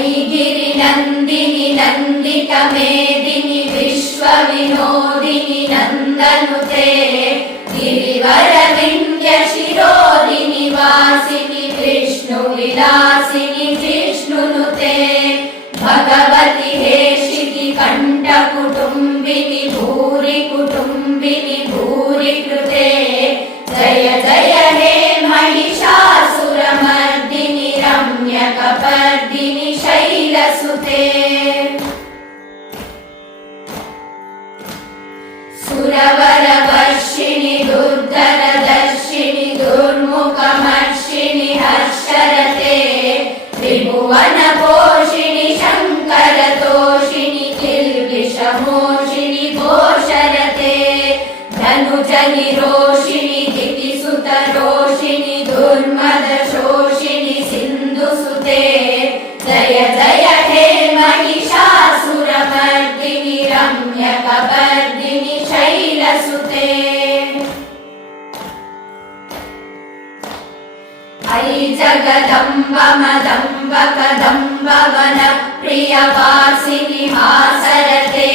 ऐगिरिनन्दिनि नन्दितमेदिनि विश्वविनोदिनि नन्दनुते गिरिवरविन्द्यशिरोदिनि वासिनि विष्णुविलासिनि जिष्णुनुते भगवति हेशिति कण्ठकुटुम्बिनि भूरि कुटुम्बिनि भूरि कृते जय जय हे महिषासुरमर्दिनि रम्यकपर्दिनि शैलसुते सुरवरवर्षिणि दुर्धरदर्शिनि दुर्मुखमर्षिणि हर्षरते त्रिभुवनपोषिणि शङ्करतोषिणि किल्बिषमोषिणि घोषरते धनुजनिरोषिणि दितिसुतरोषिणि दुर्मदशोषिणि सिन्धुसुते जय जय हे महिषासुरमर्दिनि रम्यकपर्दिनि शैलसुते ऐ जगदम्ब मदम्ब कदम्ब वनप्रियवासिनि हासरते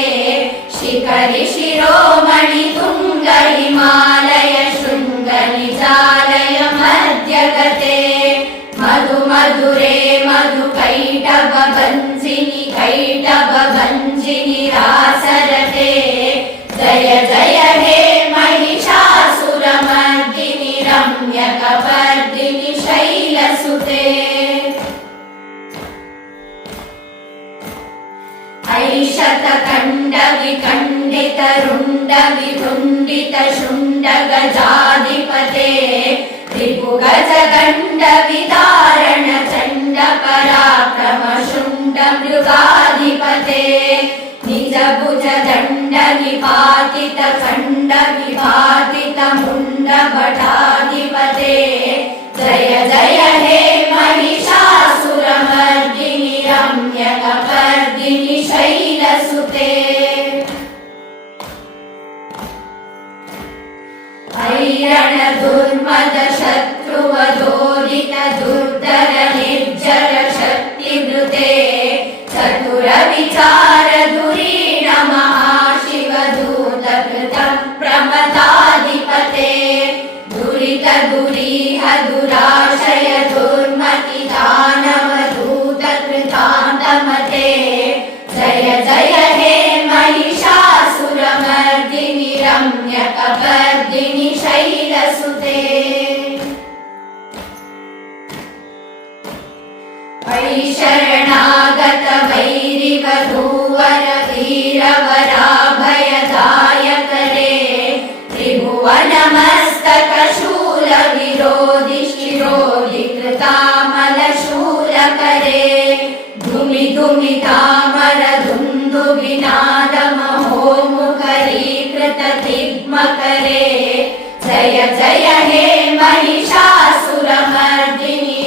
शिखरि शिरोमणि तुङ्ग हिमालय शृङ्ग निजालय मध्यगते मधु मधुरे मधु कैटभञ्जिनि कैटभञ्जिनि रासरते जय जय हे महिषासुरमर्दिनि रम्यकपर्दिनि शैलसुते ऐशतकण्डविखण्डितरुण्डविधुण्डितशुण्डगजाधिपते त्रिभुगजगण्डविदारण चण्ड पराक्रम शुण्ड मृगाधिपते निजभुजदण्ड निपातित खण्ड विपातित मुण्ड भटाधिपते जय जय हे महिषासुरमर्दिनि रम्यकपर्दिनि शैलसुते ऐरण दुर्मद शत्रुवदोदित दुर्धर निर्जर शक्तिवृते चतुर विचार धुरीण महाशिव दूत कृत प्रमदाधिपते दुरित दुरीह दुराशय दुर्मति दानव दूत कृतान्तमते जय जय हे महिषासुरमर्दिनि रम्यकपर्दिनि शैलसुते ऐ शरणागत वैरिवधूवर वीरवराभयदायकरे त्रिभुवनमस्तक शूल विरोधि शिरोधि कृतामल शूलकरे धुमि धुमि तामर धुन्दुभिनाद महोमुखरीकृत दिग्मकरे जय जय हे महिषासुरमर्दिनि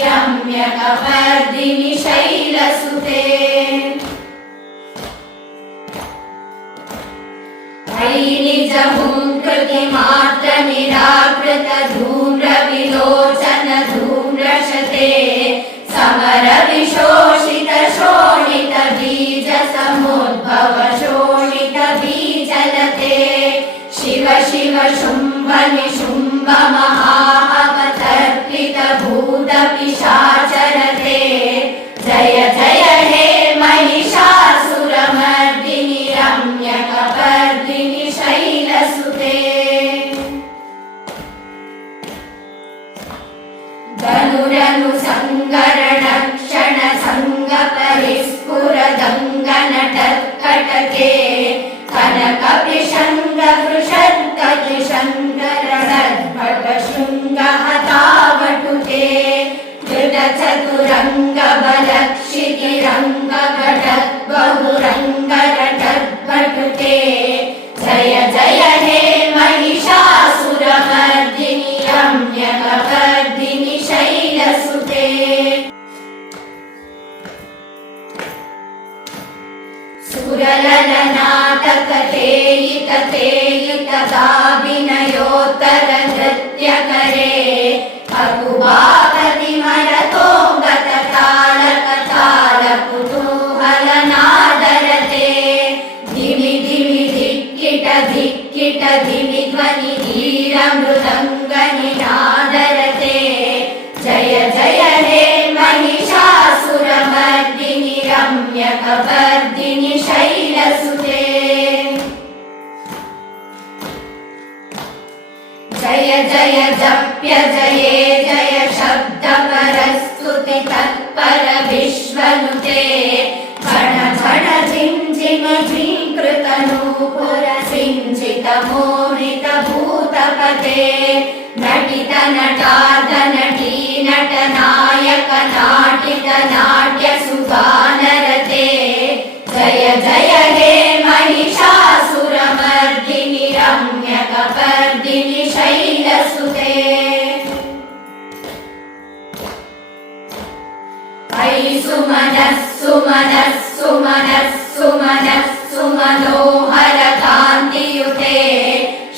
रम्यकपर्दिनि शैलसुते ऐ निजहुङ्कृतिमात्र निराकृत धूम्र विलोचन धूम्रशते समर विशोषित शोणित बीज समुद्भव शोणित बीजलते शिव शिव शुम्भ निशुम्भ महाअवतर्पित भूत पिशाचरते जय जय हे महिषासुरमर्दिनि रम्यकपर्दिनि शैलसुते धनुरनु संगरण क्षण संग परिस्फुरदंग नटत्कटके कनक विशंग वृषद् त्रिशङ्करणद्भट शृङ्ग हतावटुके धृत चतुरङ्ग बलक्षितिरङ्ग घटद् बहुरङ्ग घटद्भटुके जय जय हे महिषासुरमर्दिनि रम्यकपर्दिनि शैलसुते सुरललनाटकतेयिततेयितदाभिनयोत्तर नृत्यकरे अकुबापतिमरतोङ्गततालकतालकुतु नाट्यसुगानरते जय जय हे महिषासुरमर्दिनि रम्यकपर्दिनि शैलसुते अयि सुमनः सुमनः सुमनः सुमनः सुमनोहर कान्तियुते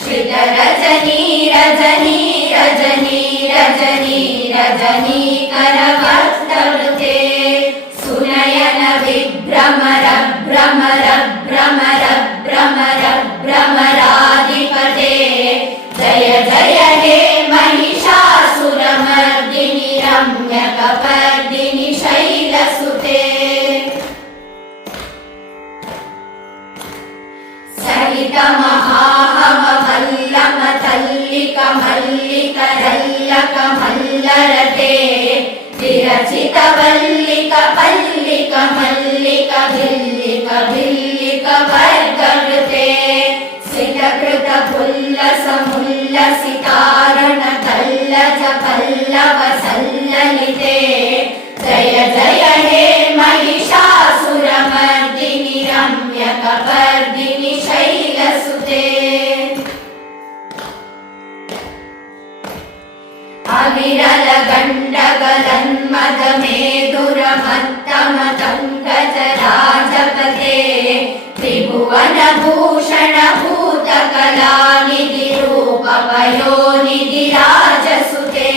श्रितरजनी रजनी रजनी रजनी रजनी करवक्त्रवृते सुनयन विभ्रमर भ्रमर भ्रमर भ्रमर भ्रमराधिपते जय जय हे महिषासुरमर्दिनि रम्यकपर्दिनि शैलसुते सहितमहाहवल्लमतल्लिकमल्लिकरल्लकमल्लरते विरचितवल्लिकपल्लिकमल्लिकभिल्लिकभिल्लिकवर्गकृते सितकृतपुल्लसमुल्लसितारणतल्लजपल्लवसल्ललिते जय जय हे महिषासुरमर्दिनि रम्यकपर्दिनि शैलसुते अविरलगण्डगलन्मदमेदुरमत्तमतङ्गजराजपते त्रिभुवनभूषणभूतकलानिधिरूपपयोनिधिराजसुते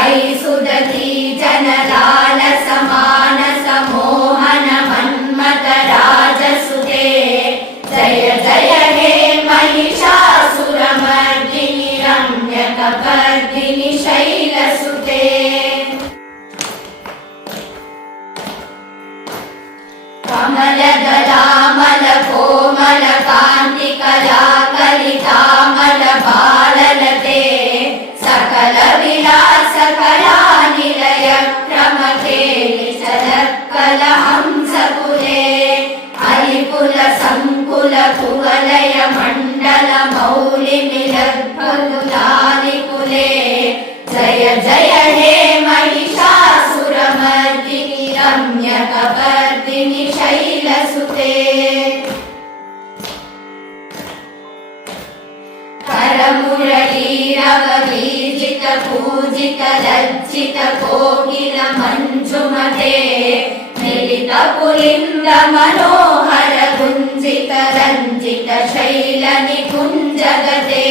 अयि सुदती जनलालसमानसमोहन मन्मथराजसुते जय जय हे महिषासुरमर्दिनि रम्यकपर्दिनि शैलसुते कमलदलामलकोमलकान्तिकलाकलितामलबाललते सकलविलासकलानिलय क्रमकेलिचलकलहंसकुले अलिकुलसङ्कुलकुवलय मण्डलमौलिमिलद्भुलालिकुले जय जय हे महिषासुरमर्दिनि रम्यकपर्दिनि शैलसुते करमुरलीरवलीर्जितपूजितलज्जितकोकिलमञ्जुमते मिलितपुलिन्दमनोहर गुञ्जितरञ्जितशैलनिकुञ्जगते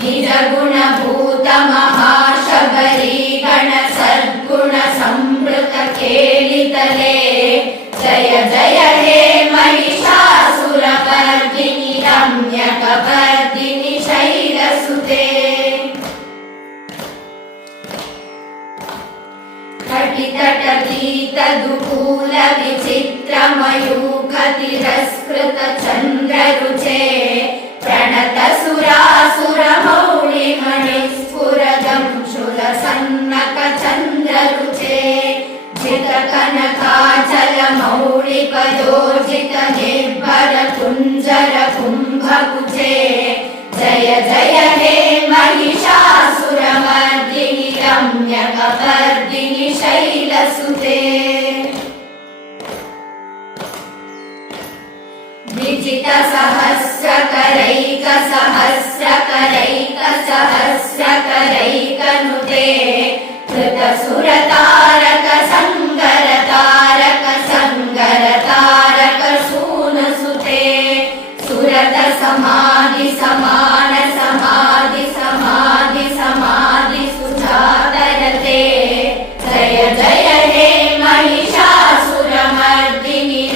निजगुणभूतमहाशबरी गणसद्गुणसंवृतकेलितले जय जय हे महिषासुरमर्दिनि रम्यकपर्दिनि शैलसुते कटितटलीतदुकूलविचित्रमयूखतिरस्कृतचन्द्ररुचे प्रणतसुरासुरमौलिमणिस्फुरदंशुलसन्नकचन्द्ररुचे जितकनकाचलमौलिपयोजितनिर्भरकुञ्जरकुम्भकुचे जय जय हे महिषासुरमर्दिनि रम्यकपर्दिनि शैलसुते विजितसहस्रकरैकसहस्रकरैकसहस्रकरैकनुते कृतसुरतारक संगरतारक संगरतारक सूनसुते सुरत समाधि समान समाधि समाधि समाधि सुजातरते जय जय हे महिषासुरमर्दिनि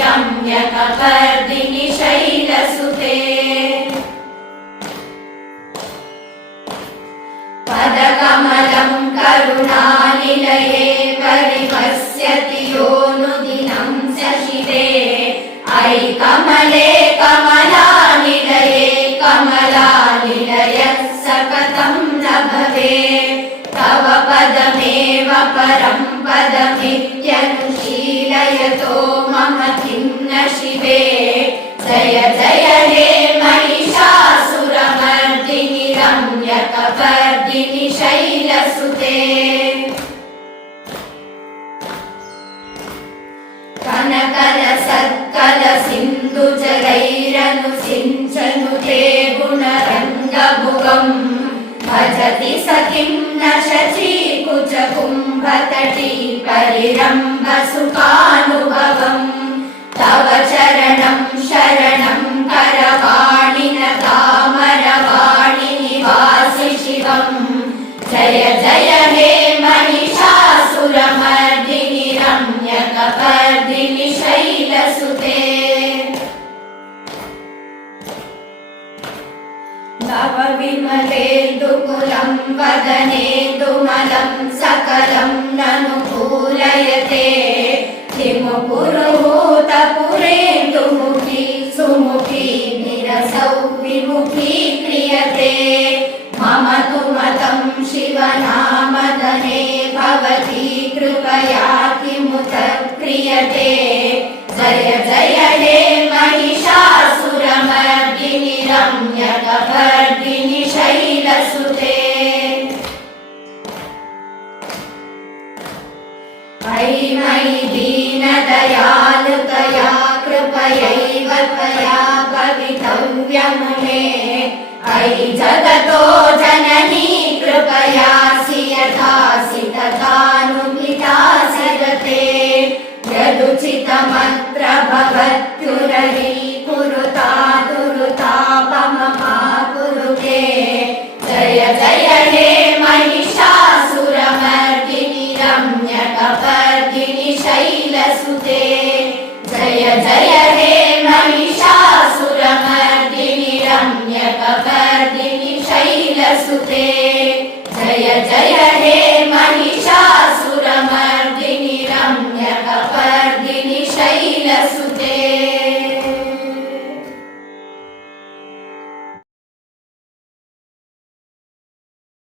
रम्यकपर्दिनि शैलसुते पदकमलं करुणानिलये परिपश्यति योऽनुदिनं शशिते अयि कमले कमलानिलये कमलानिलयः सकतं न भवेत् तव पदमेव परं पदमित्यनुशीलयतो मम किं न शिवे जय जय हे महिषासुरमर्दिनि रम्यकपर्दिनि शैलसुते सिञ्चनु ते गुणरङ्गभुवम् भजति सखिं न शचीकुचकुम्भतटी परिरम्भसुखानुभवम् तव चरणं शरणं करवाणि न तामरवाणि निवासि शिवम् जय जय हे महिषासुरमर्दिनि रम्यकपर्दिनि शैलसुते नव विमलेन्दुकुलं वदनेन्दुमलं सकलं ननु पूरयते किमु पुरुहूतपुरेन्दुमुखी सुमुखी विरसौ विमुखी क्रियते मम तु मतं शिवनामदने भवती कृपया किमुत क्रियते जय जय हे महिषासुरमर्दिनि रम्यकपर्दिनि शैलसुते मयि मयि दीनदयालुतया कृपयैव त्वया भवितव्यं मे अयि जगतो जननी कृपयासि यथासि तथानुमितासि गते यदुचितमत्र भवत्युररी कुरुता कुरुतापमहाकुरुते जय जय हे महिषासुरमर्दिनि रम्यकपर्दिनि शैलसुते जय जय हे महिषासुरमर्दिनि रम्यकपर्दिनि शैलसुते जय जय